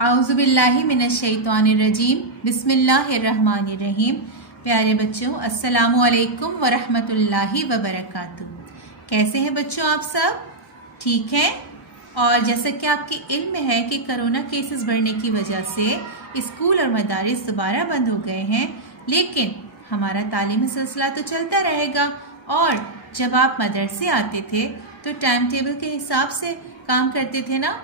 आउज़ुबिल्लाहि मिनश्शैतानिर्रजीम बिस्मिल्लाहिर्रहमानिर्रहीम। प्यारे बच्चों, अस्सलामु अलैकुम वरहमतुल्लाहि वबरकातुहू। कैसे हैं बच्चों आप सब? ठीक हैं। और जैसा कि आपके इल्म है कि कोरोना केसेस बढ़ने की वजह से स्कूल और मदारिस दोबारा बंद हो गए हैं, लेकिन हमारा तालीमी सिलसिला तो चलता रहेगा। और जब आप मदरसे आते थे तो टाइम टेबल के हिसाब से काम करते थे ना।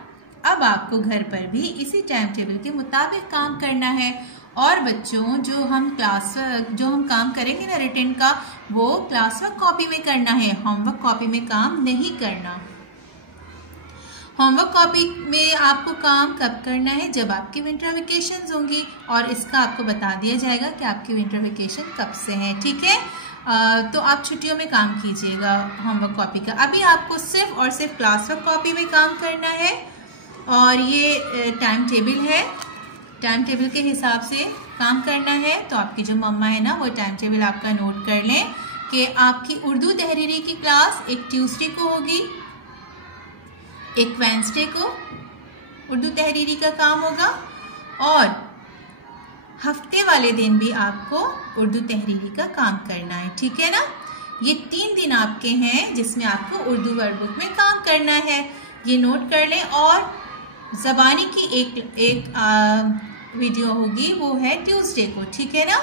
अब आपको घर पर भी इसी टाइम टेबल के मुताबिक काम करना है। और बच्चों, जो हम काम करेंगे ना रिटन का, वो क्लास वर्क कॉपी में करना है, होमवर्क कॉपी में काम नहीं करना। होमवर्क कॉपी में आपको काम कब करना है? जब आपकी विंटर वेकेशंस होंगी, और इसका आपको बता दिया जाएगा कि आपकी विंटर वेकेशन कब से है। ठीक है, तो आप छुट्टियों में काम कीजिएगा होमवर्क कॉपी का। अभी आपको सिर्फ और सिर्फ क्लास वर्क कॉपी में काम करना है। और ये टाइम टेबल है, टाइम टेबल के हिसाब से काम करना है। तो आपकी जो मम्मा है ना, वो टाइम टेबल आपका नोट कर लें कि आपकी उर्दू तहरीरी की क्लास एक ट्यूसडे को होगी, एक वेडनेसडे को उर्दू तहरीरी का काम होगा, और हफ्ते वाले दिन भी आपको उर्दू तहरीरी का काम करना है। ठीक है ना। ये 3 दिन आपके हैं जिसमें आपको उर्दू वर्कबुक में काम करना है, ये नोट कर लें। और ज़बानी की एक वीडियो होगी, वो है ट्यूसडे को। ठीक है ना।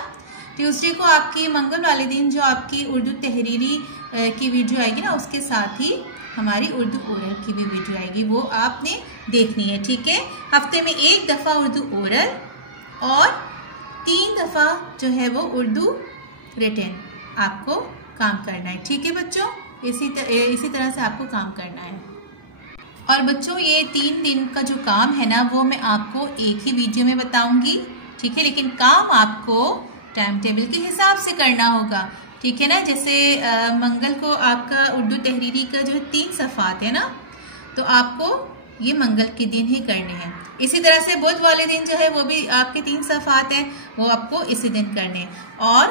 ट्यूसडे को आपकी मंगल वाले दिन जो आपकी उर्दू तहरीरी की वीडियो आएगी ना, उसके साथ ही हमारी उर्दू ओरल की भी वीडियो आएगी, वो आपने देखनी है। ठीक है। हफ्ते में 1 दफ़ा उर्दू ओरल और 3 दफ़ा जो है वो उर्दू रिटन आपको काम करना है। ठीक है बच्चों, इसी तरह से आपको काम करना है। और बच्चों, ये 3 दिन का जो काम है ना, वो मैं आपको एक ही वीडियो में बताऊंगी। ठीक है, लेकिन काम आपको टाइम टेबल के हिसाब से करना होगा। ठीक है ना। जैसे मंगल को आपका उर्दू तहरीरी का जो 3 सफ़ात है ना, तो आपको ये मंगल के दिन ही करने हैं। इसी तरह से बुध वाले दिन जो है वो भी आपके 3 सफ़ात हैं, वो आपको इसी दिन करने हैं। और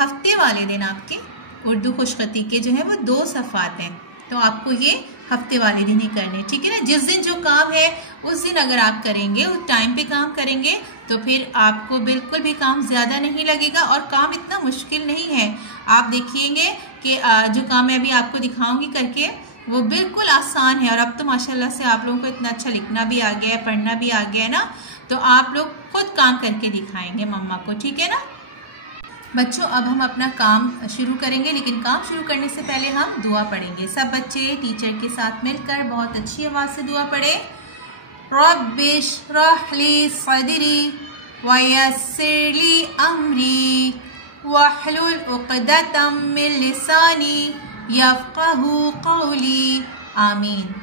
हफ्ते वाले दिन आपके उर्दू खुशखती के जो है वो 2 सफ़ात हैं, तो आपको ये हफ्ते वाले दिन ही करने। ठीक है ना। जिस दिन जो काम है उस दिन अगर आप करेंगे, उस टाइम पे काम करेंगे, तो फिर आपको बिल्कुल भी काम ज़्यादा नहीं लगेगा और काम इतना मुश्किल नहीं है। आप देखिएंगे कि जो काम मैं अभी आपको दिखाऊंगी करके, वो बिल्कुल आसान है। और अब तो माशाल्लाह से आप लोगों को इतना अच्छा लिखना भी आ गया है, पढ़ना भी आ गया है ना, तो आप लोग खुद काम करके दिखाएंगे मम्मा को। ठीक है ना बच्चों, अब हम अपना काम शुरू करेंगे, लेकिन काम शुरू करने से पहले हम दुआ पढ़ेंगे। सब बच्चे टीचर के साथ मिलकर बहुत अच्छी आवाज़ से दुआ पढ़े। रब्बिश्रह ली सदरी वयस्सिर ली अमरी वहलुल उक़दतम मिन लिसानी यफ़क़हू क़ौली। आमीन।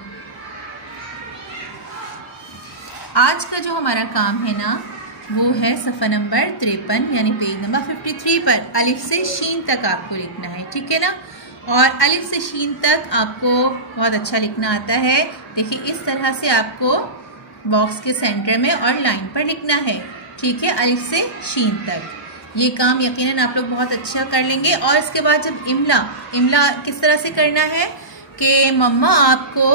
आज का जो हमारा काम है ना, वो है सफ़ा नंबर 53 यानी पेज नंबर 53 पर अलिफ से शीन तक आपको लिखना है। ठीक है ना। और अलिफ से शीन तक आपको बहुत अच्छा लिखना आता है। देखिए, इस तरह से आपको बॉक्स के सेंटर में और लाइन पर लिखना है। ठीक है, अलिफ से शीन तक। ये काम यकीनन आप लोग बहुत अच्छा कर लेंगे। और इसके बाद जब इमला किस तरह से करना है कि मम्मा आपको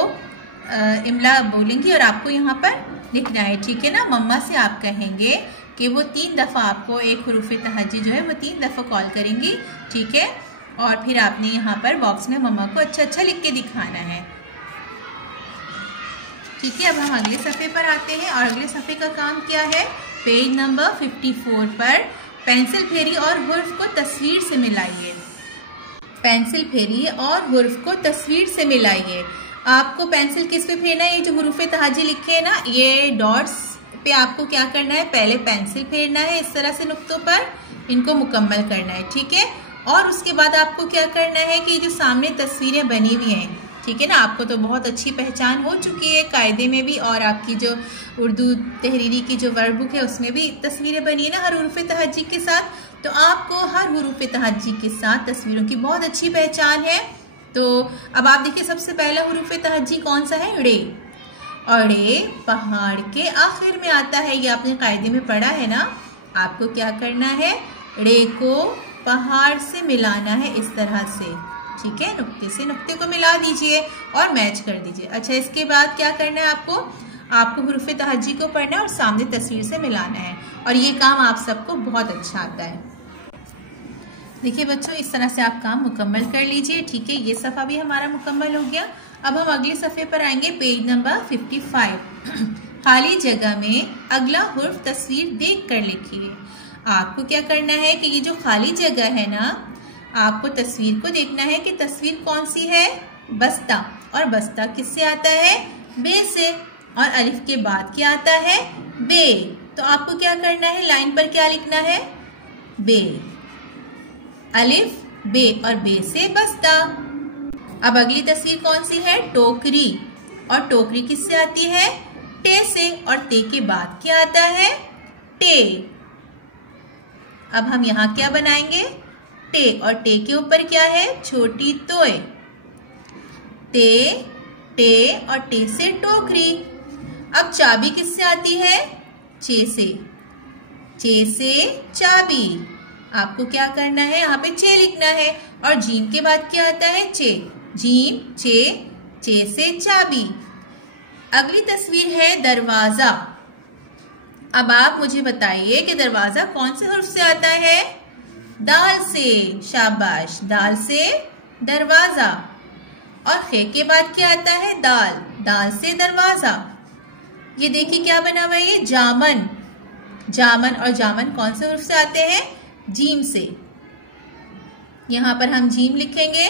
इमला बोलेंगी और आपको यहाँ पर लिखना है। ठीक है ना। मम्मा से आप कहेंगे कि वो 3 दफ़ा आपको एक हुरूफ तहज्जी जो है वो 3 दफ़ा कॉल करेंगी। ठीक है। और फिर आपने यहाँ पर बॉक्स में मम्मा को अच्छा अच्छा लिख के दिखाना है। ठीक है। अब हम अगले सफ़े पर आते हैं, और अगले सफ़े का काम क्या है? पेज नंबर 54 पर पेंसिल फेरी और हुर्फ को तस्वीर से मिलाइए। पेंसिल फेरी और हुर्फ को तस्वीर से मिलाइए। आपको पेंसिल किस पे फेरना है? ये जो हुरूफ तहज्जी लिखे है ना, ये डॉट्स पे आपको क्या करना है? पहले पेंसिल फेरना है इस तरह से नुक्तों पर, इनको मुकम्मल करना है। ठीक है। और उसके बाद आपको क्या करना है कि जो सामने तस्वीरें बनी हुई हैं, ठीक है ना, आपको तो बहुत अच्छी पहचान हो चुकी है कायदे में भी, और आपकी जो उर्दू तहरीरी की जो वर्कबुक है उसमें भी तस्वीरें बनी है ना हर हुरूफ तहज्जी के साथ। तो आपको हर हुरूफ तहज्जी के साथ तस्वीरों की बहुत अच्छी पहचान है। तो अब आप देखिए, सबसे पहला हुरूफ तहज्जी कौन सा है? रे। और रे पहाड़ के आखिर में आता है, ये आपने कायदे में पढ़ा है ना। आपको क्या करना है? रे को पहाड़ से मिलाना है इस तरह से। ठीक है, नुक्ते से नुक्ते को मिला दीजिए और मैच कर दीजिए। अच्छा, इसके बाद क्या करना है आपको? आपको हुरूफ तहज्जी को पढ़ना है और सामने तस्वीर से मिलाना है, और ये काम आप सबको बहुत अच्छा आता है। देखिए बच्चों, इस तरह से आप काम मुकम्मल कर लीजिए। ठीक है, ये सफ़ा भी हमारा मुकम्मल हो गया। अब हम अगले सफ़े पर आएंगे, पेज नंबर 55। खाली जगह में अगला हुर्फ तस्वीर देख कर लिखिए। आपको क्या करना है कि ये जो खाली जगह है ना, आपको तस्वीर को देखना है कि तस्वीर कौन सी है, बस्ता। और बस्ता किससे आता है, बे से। और अलिफ के बाद क्या आता है, बे। तो आपको क्या करना है, लाइन पर क्या लिखना है, बे, अलिफ, बे, और बे से बस्ता। अब अगली तस्वीर कौन सी है, टोकरी। और टोकरी किससे आती है, टे से। और ते के बाद क्या आता है, टे। अब हम यहाँ क्या बनाएंगे, टे, और टे के ऊपर क्या है, छोटी तोय। ते, टे, और टे से टोकरी। अब चाबी किससे आती है, चे से। चे से चाबी। आपको क्या करना है, यहाँ पे चे लिखना है। और जीम के बाद क्या आता है, चे। जीम, चे, चे से चाबी। अगली तस्वीर है दरवाजा। अब आप मुझे बताइए कि दरवाजा कौन से हुर्फ से आता है, दाल से। शाबाश, दाल से दरवाजा। और खे के बाद क्या आता है, दाल। दाल से दरवाजा। ये देखिए क्या बना हुआ है, ये जामन। जामन, और जामन कौन से हुर्फ से आते हैं, जीम से। यहाँ पर हम जीम लिखेंगे,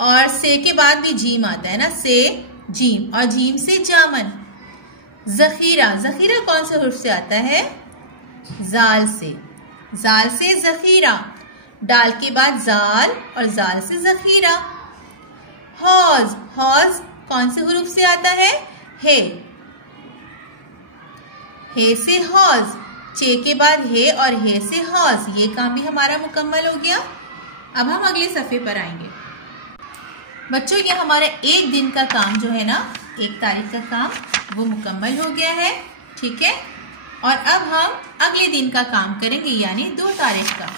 और से के बाद भी जीम आता है ना, से, जीम, और जीम से जामन। जखीरा। जखीरा कौन से हुर्फ से आता है, जाल से। जाल से जखीरा। डाल के बाद जाल, और जाल से जखीरा। हौज। हौज कौन से हुर्फ से आता है, हे। हे से हौज। चे के बाद हे, और हे से हौज। ये काम भी हमारा मुकम्मल हो गया। अब हम अगले सफ़े पर आएंगे। बच्चों, ये हमारा एक दिन का काम जो है ना, 1 तारीख का काम, वो मुकम्मल हो गया है। ठीक है, और अब हम अगले दिन का काम करेंगे, यानी 2 तारीख का।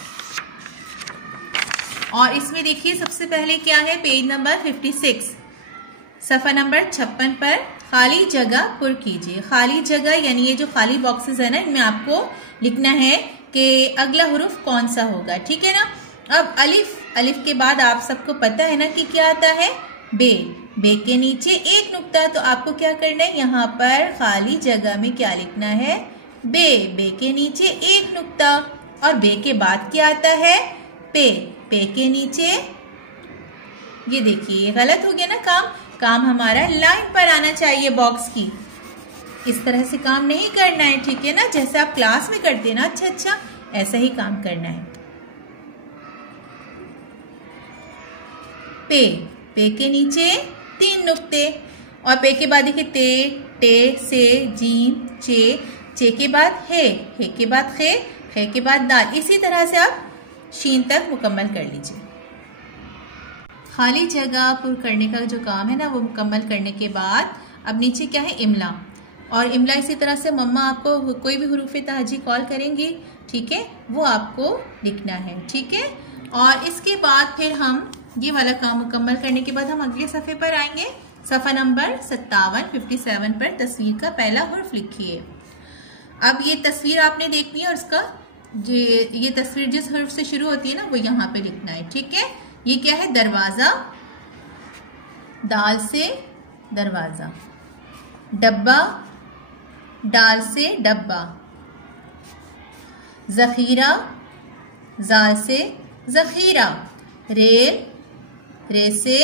और इसमें देखिए सबसे पहले क्या है, पेज नंबर 56, सफ़ा नंबर 56 पर खाली जगह पुर कीजिए। खाली जगह यानी ये जो खाली बॉक्सेस है ना, इनमें आपको लिखना है कि अगला हुर्फ कौन सा होगा। ठीक है ना। अब अलिफ। अलिफ के बाद आप सबको पता है ना कि क्या आता है, बे। बे के नीचे एक नुक्ता। तो आपको क्या करना है, यहाँ पर खाली जगह में क्या लिखना है, बे। बे के नीचे एक नुक्ता। और बे के बाद क्या आता है, पे। पे के नीचे, ये देखिए गलत हो गया ना काम। काम हमारा लाइन पर आना चाहिए बॉक्स की। इस तरह से काम नहीं करना है, ठीक है ना, जैसे आप क्लास में करते हैं ना, अच्छा ऐसा ही काम करना है। पे। पे के नीचे 3 नुक्ते। और पे के बाद देखिए ते, टे, से, जीम, चे। चे के बाद हे के बाद खे के बाद दाल। इसी तरह से आप शीन तक मुकम्मल कर लीजिए। खाली जगह पुर करने का जो काम है ना, वो मुकम्मल करने के बाद अब नीचे क्या है, इमला। और इमला इसी तरह से मम्मा आपको कोई भी हुरूफ तहज्जी कॉल करेंगी, ठीक है, वो आपको लिखना है। ठीक है, और इसके बाद फिर हम ये वाला काम मुकम्मल करने के बाद हम अगले सफ़े पर आएंगे। सफ़ा नंबर 57 पर तस्वीर का पहला हुर्फ लिखिए। अब ये तस्वीर आपने देखनी है, और इसका ये तस्वीर जिस हुर्फ से शुरू होती है ना, वो यहाँ पे लिखना है। ठीक है, ये क्या है, दरवाजा। दाल से दरवाजा। डब्बा। डाल से डब्बा। जखीरा। जाल से जखीरा। रेल। रे से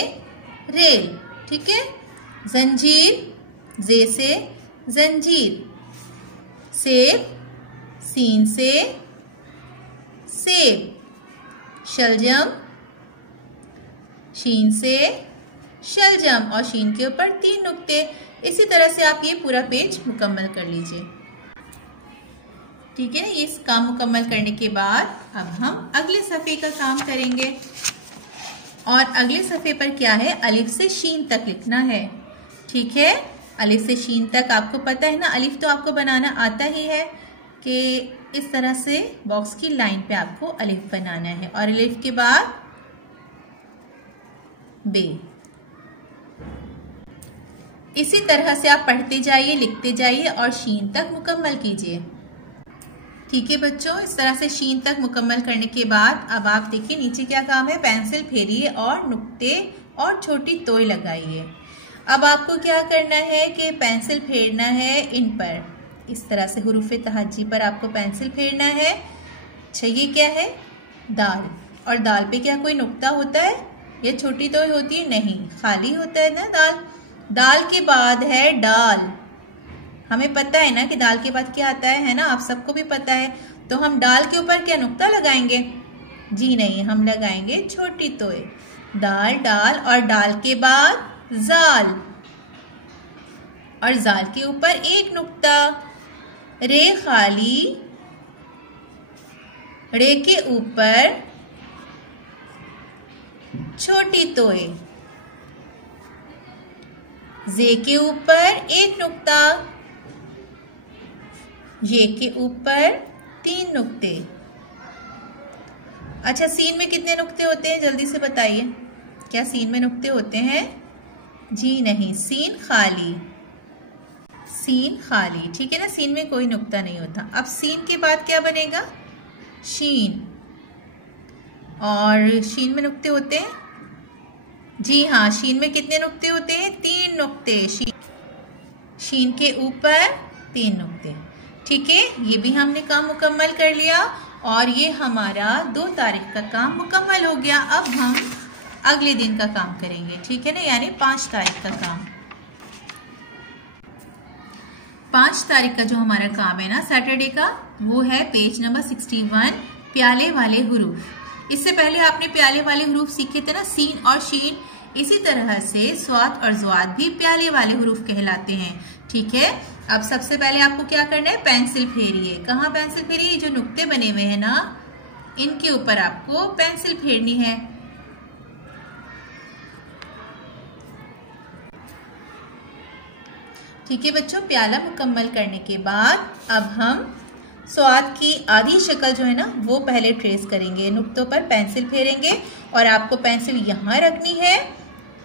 रेल। ठीक है, जंजीर। जे से जंजीर। सेब। सीन से सेब। शलजम। शीन से शलजम। और शीन के ऊपर 3 नुक्ते। इसी तरह से आप ये पूरा पेज मुकम्मल कर लीजिए। ठीक है, ये काम मुकम्मल करने के बाद अब हम अगले सफ़े का काम करेंगे। और अगले सफ़े पर क्या है, अलिफ से शीन तक लिखना है। ठीक है, अलिफ से शीन तक आपको पता है ना, अलिफ तो आपको बनाना आता ही है कि इस तरह से बॉक्स की लाइन पे आपको अलिफ बनाना है। और अलिफ के बाद बे। इसी तरह से आप पढ़ते जाइए, लिखते जाइए और शीन तक मुकम्मल कीजिए। ठीक है बच्चों, इस तरह से शीन तक मुकम्मल करने के बाद अब आप देखिए नीचे क्या काम है, पेंसिल फेरिए और नुक्ते और छोटी तोय लगाइए। अब आपको क्या करना है कि पेंसिल फेरना है इन पर, इस तरह से हुरूफ तहज्जी पर आपको पेंसिल फेरना है। अच्छा, ये क्या है, दाल, और दाल पे क्या कोई नुक्ता होता है या छोटी तोय होती है? नहीं, खाली होता है ना दाल। दाल के बाद है डाल, हमें पता है ना कि दाल के बाद क्या आता है ना, आप सबको भी पता है। तो हम डाल के ऊपर क्या नुक्ता लगाएंगे? जी नहीं, हम लगाएंगे छोटी तोय। दाल डाल और डाल के बाद जाल, और जाल के ऊपर एक नुक्ता, रे खाली, रे के ऊपर छोटी तोय, जे के ऊपर एक नुक्ता, ये के ऊपर 3 नुक्ते। अच्छा, सीन में कितने नुक्ते होते हैं जल्दी से बताइए, क्या सीन में नुक्ते होते हैं? जी नहीं, सीन खाली, सीन खाली, ठीक है ना, सीन में कोई नुक्ता नहीं होता। अब सीन के बाद क्या बनेगा? शीन, और शीन में नुक्ते होते हैं? जी हाँ, शीन में कितने नुक्ते होते हैं? 3 नुक्ते, शीन के ऊपर 3 नुक्ते। ठीक है, ये भी हमने काम मुकम्मल कर लिया और ये हमारा 2 तारीख का काम मुकम्मल हो गया। अब हम अगले दिन का काम करेंगे, ठीक है ना, यानी 5 तारीख का काम। 5 तारीख का जो हमारा काम है ना सैटरडे का, वो है पेज नंबर 61, प्याले वाले हुरूफ। इससे पहले आपने प्याले वाले हुरूफ सीखे थे ना, सीन और शीन। इसी तरह से स्वात और ज़्वात भी प्याले वाले हुरूफ कहलाते हैं। ठीक है, अब सबसे पहले आपको क्या करना है, पेंसिल फेरिए। कहाँ पेंसिल फेरिए? जो नुक्ते बने हुए हैं ना, इनके ऊपर आपको पेंसिल फेरनी है। ठीक है बच्चों, प्याला मुकम्मल करने के बाद अब हम स्वाद की आधी शक्ल जो है ना वो पहले ट्रेस करेंगे। नुक्तों पर पेंसिल फेरेंगे और आपको पेंसिल यहाँ रखनी है,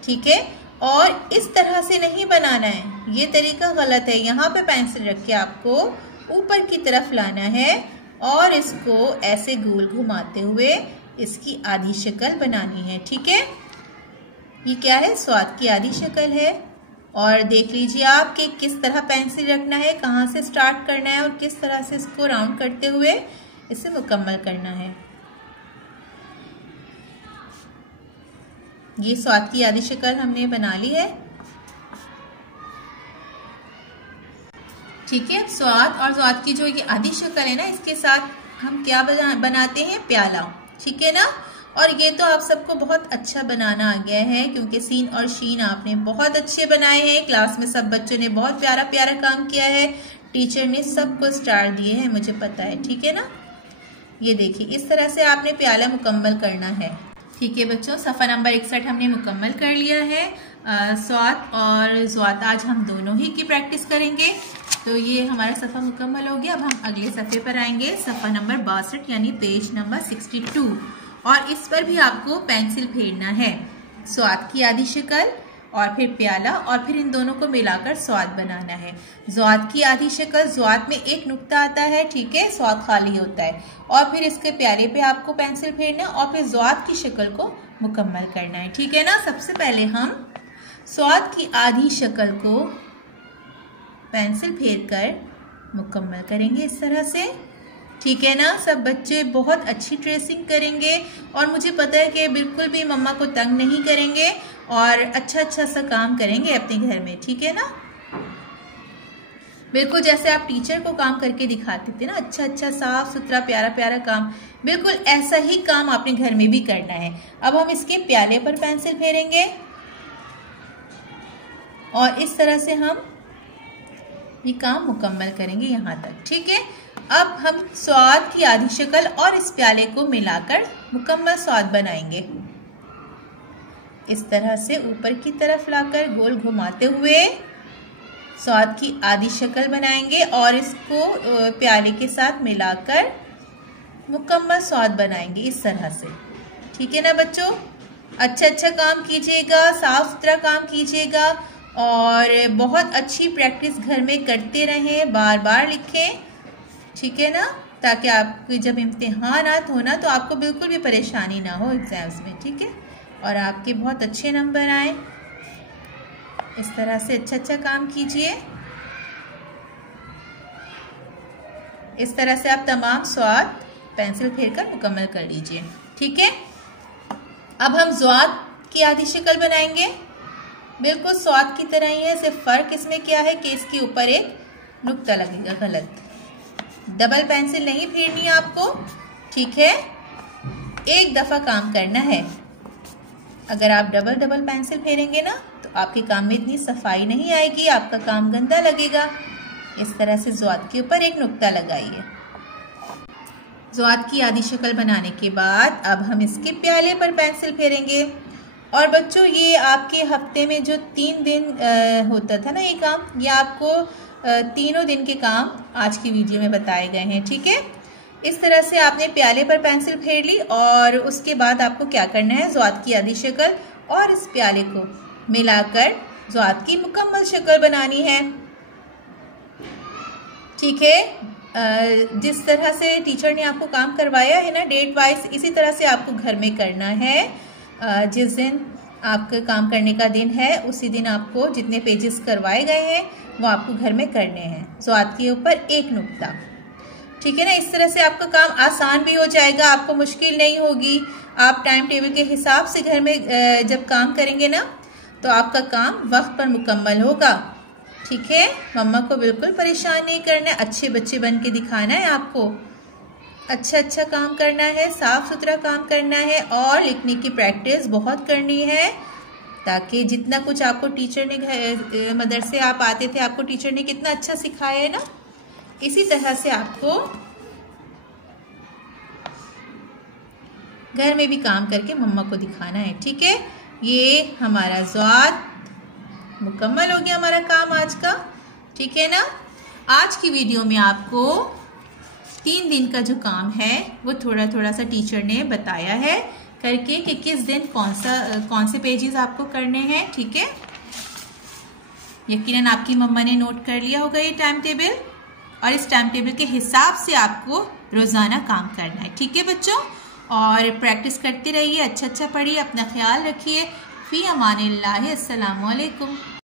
ठीक है, और इस तरह से नहीं बनाना है, ये तरीका गलत है। यहाँ पे पेंसिल रख के आपको ऊपर की तरफ लाना है और इसको ऐसे गोल घुमाते हुए इसकी आधी शक्ल बनानी है। ठीक है, ये क्या है, स्वाद की आधी शक्ल है। और देख लीजिए आप कि किस तरह पेंसिल रखना है, कहाँ से स्टार्ट करना है और किस तरह से इसको राउंड करते हुए इसे मुकम्मल करना है। ये स्वाद की आधी शक्ल हमने बना ली है। ठीक है, स्वाद और ज़्वात की जो ये आधी शक्ल है ना, इसके साथ हम क्या बनाते हैं, प्याला। ठीक है ना, और ये तो आप सबको बहुत अच्छा बनाना आ गया है क्योंकि सीन और शीन आपने बहुत अच्छे बनाए हैं। क्लास में सब बच्चों ने बहुत प्यारा प्यारा काम किया है, टीचर ने सबको स्टार दिए हैं, मुझे पता है। ठीक है ना, ये देखिए इस तरह से आपने प्याला मुकम्मल करना है। ठीक है बच्चों, सफ़ा नंबर 61 हमने मुकम्मल कर लिया है। स्वाद और ज़्वात आज हम दोनों ही की प्रैक्टिस करेंगे। तो ये हमारा सफ़ा मुकम्मल हो गया। अब हम अगले सफ़े पर आएंगे, सफ़ा नंबर 62 यानी पेज नंबर 62, और इस पर भी आपको पेंसिल फेरना है। स्वाद की आधी शक्ल और फिर प्याला और फिर इन दोनों को मिलाकर स्वाद बनाना है। ज़्वात की आधी शक्ल, ज़्वात में एक नुक्ता आता है, ठीक है, स्वाद खाली होता है, और फिर इसके प्याले पे आपको पेंसिल फेरना और फिर ज़्वात की शक्ल को मुकम्मल करना है। ठीक है ना, सबसे पहले हम स्वाद की आधी शक्ल को पेंसिल फेर कर मुकम्मल करेंगे इस तरह से। ठीक है ना, सब बच्चे बहुत अच्छी ट्रेसिंग करेंगे और मुझे पता है कि बिल्कुल भी मम्मा को तंग नहीं करेंगे और अच्छा अच्छा सा काम करेंगे अपने घर में। ठीक है ना, बिल्कुल जैसे आप टीचर को काम करके दिखाते थे ना, अच्छा अच्छा साफ सुथरा प्यारा प्यारा काम, बिल्कुल ऐसा ही काम आपने घर में भी करना है। अब हम इसके प्याले पर पेंसिल फेरेंगे और इस तरह से हम ये काम मुकम्मल करेंगे यहाँ तक। ठीक है, अब हम स्वाद की आधी शक्ल और इस प्याले को मिलाकर मुकम्मल स्वाद बनाएंगे। इस तरह से ऊपर की तरफ लाकर गोल घुमाते हुए स्वाद की आधी शक्ल बनाएंगे और इसको प्याले के साथ मिलाकर मुकम्मल स्वाद बनाएंगे इस तरह से। ठीक है ना बच्चों, अच्छा अच्छा काम कीजिएगा, साफ सुथरा काम कीजिएगा और बहुत अच्छी प्रैक्टिस घर में करते रहें, बार बार लिखें, ठीक है ना, ताकि आपके जब इम्तिहानात हो ना तो आपको बिल्कुल भी परेशानी ना हो एग्ज़ाम्स में, ठीक है, और आपके बहुत अच्छे नंबर आए। इस तरह से अच्छा काम कीजिए। इस तरह से आप तमाम स्वाद पेंसिल फेर कर मुकम्मल कर लीजिए, ठीक है। अब हम ज़्वाद की आधी शक्ल बनाएंगे, बिल्कुल स्वाद की तरह ही है, सिर्फ फ़र्क इसमें क्या है कि इसके ऊपर एक नुक्ता लगेगा, गलत। डबल पेंसिल नहीं फेरनी है आपको, ठीक है, एक दफ़ा काम करना है। अगर आप डबल पेंसिल फेरेंगे ना तो आपके काम में इतनी सफाई नहीं आएगी, आपका काम गंदा लगेगा। इस तरह से ज़्वाद के ऊपर एक नुक्ता लगाइए। ज़्वाद की आधी शक्ल बनाने के बाद अब हम इसके प्याले पर पेंसिल फेरेंगे। और बच्चों, ये आपके हफ्ते में जो 3 दिन होता था ना ये काम, ये आपको तीनों दिन के काम आज की वीडियो में बताए गए हैं, ठीक है। इस तरह से आपने प्याले पर पेंसिल फेर ली और उसके बाद आपको क्या करना है, ज़्वाद की आधी शक्ल और इस प्याले को मिलाकर ज़्वाद की मुकम्मल शक्ल बनानी है, ठीक है। जिस तरह से टीचर ने आपको काम करवाया है ना डेट वाइज, इसी तरह से आपको घर में करना है। जिस दिन आपका काम करने का दिन है उसी दिन आपको जितने पेजेस करवाए गए हैं वो आपको घर में करने हैं। ज़्वाद के ऊपर एक नुक्ता, ठीक है ना। इस तरह से आपका काम आसान भी हो जाएगा, आपको मुश्किल नहीं होगी। आप टाइम टेबल के हिसाब से घर में जब काम करेंगे ना तो आपका काम वक्त पर मुकम्मल होगा, ठीक है। मम्मा को बिल्कुल परेशान नहीं करना है, अच्छे बच्चे बन के दिखाना है आपको, अच्छा काम करना है, साफ सुथरा काम करना है और लिखने की प्रैक्टिस बहुत करनी है, ताकि जितना कुछ आपको टीचर ने मदरसे आप आते थे आपको टीचर ने कितना अच्छा सिखाया है ना, इसी तरह से आपको घर में भी काम करके मम्मा को दिखाना है, ठीक है। ये हमारा ज़्वाद मुकम्मल हो गया, हमारा काम आज का, ठीक है ना। आज की वीडियो में आपको 3 दिन का जो काम है वो थोड़ा सा टीचर ने बताया है करके कि किस दिन कौन से पेजेस आपको करने हैं, ठीक है। यकीनन आपकी मम्मा ने नोट कर लिया होगा ये टाइम टेबल, और इस टाइम टेबल के हिसाब से आपको रोज़ाना काम करना है, ठीक है बच्चों। और प्रैक्टिस करते रहिए, अच्छा पढ़िए, अपना ख्याल रखिए। फ़ी अमानिल्लाह, अस्सलामु अलैकुम।